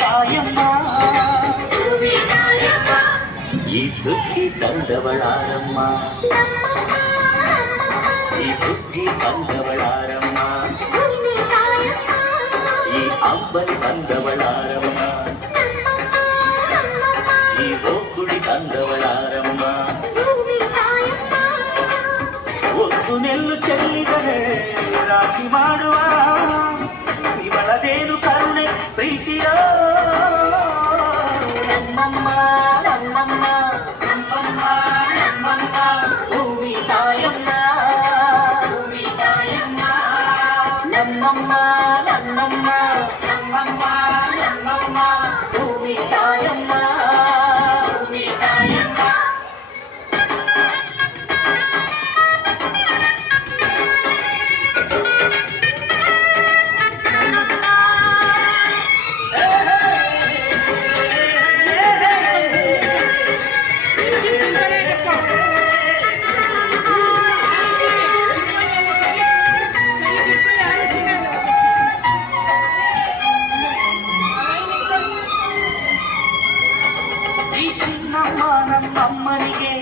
ತಾಯಮ್ಮ ಈ ಸುದ್ದಿ ತಂದವಳಾರಮ್ಮ ಈ ಬುದ್ಧಿ ತಂದವಳಾರಮ್ಮ ಈ ಅಂಬಲಿ ತಂದವಳಾರಮ್ಮ ಈ ಹೋಗುಡಿ ತಂದವಳಾರಮ್ಮ ಒಂದು ನೆಲ್ಲು ಚೆಲ್ಲಿದರೆ ರಾಶಿ ಮಾಡುವ ಇವಳದೇನು ಕರುಣೆ ಪ್ರೀತಿಯೋ ನಮ್ಮಮ್ಮ ನಮ್ಮಮ್ಮ ನಮ್ಮಮ್ಮ ನಮ್ಮಮ್ಮ ಭೂಮಿ ತಾಯಮ್ಮ ನಮ್ಮಮ್ಮ ನಮ್ಮಮ್ಮ ನಮ್ಮಮ್ಮ ನಮ್ಮಮ್ಮ ಭೂಮಿ ತಾಯಮ್ಮ ನಮ್ಮಮ್ಮನಿಗೆ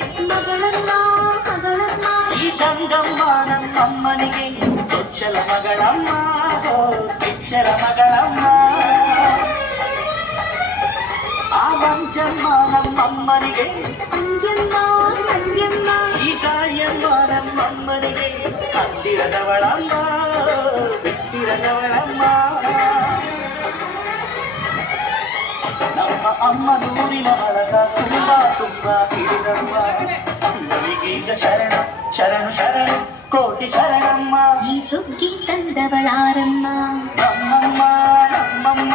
ಈ ಗಂಗಮ್ಮ ನಮ್ಮಮ್ಮನಿಗೆ ಚೊಚ್ಚಲ ಮಗಳಮ್ಮ ಕಿಚ್ಚರ ಮಗಳಮ್ಮ ಆ ಮಂಜಮ್ಮ ನಮ್ಮಮ್ಮನಿಗೆ ಈ ಗಾಯಮ್ಮ ನಮ್ಮಮ್ಮನಿಗೆ ಹತ್ತಿರದವಳಮ್ಮ ಬಿಟ್ಟಿರದವಳಮ್ಮ ನಮ್ಮ ಅಮ್ಮ ನೂರಿನ ಬಳಗ ತುಂಬಾ ಹಿಡಿದಮ್ಮ ಅಮ್ಮನಿಗೀಗ ಶರಣ ಶರಣು ಶರಣು ಕೋಟಿ ಶರಣಮ್ಮ ಈ ಸುಗ್ಗಿ ತಂದವಳಾರಮ್ಮ ನಮ್ಮಮ್ಮ ನಮ್ಮಮ್ಮ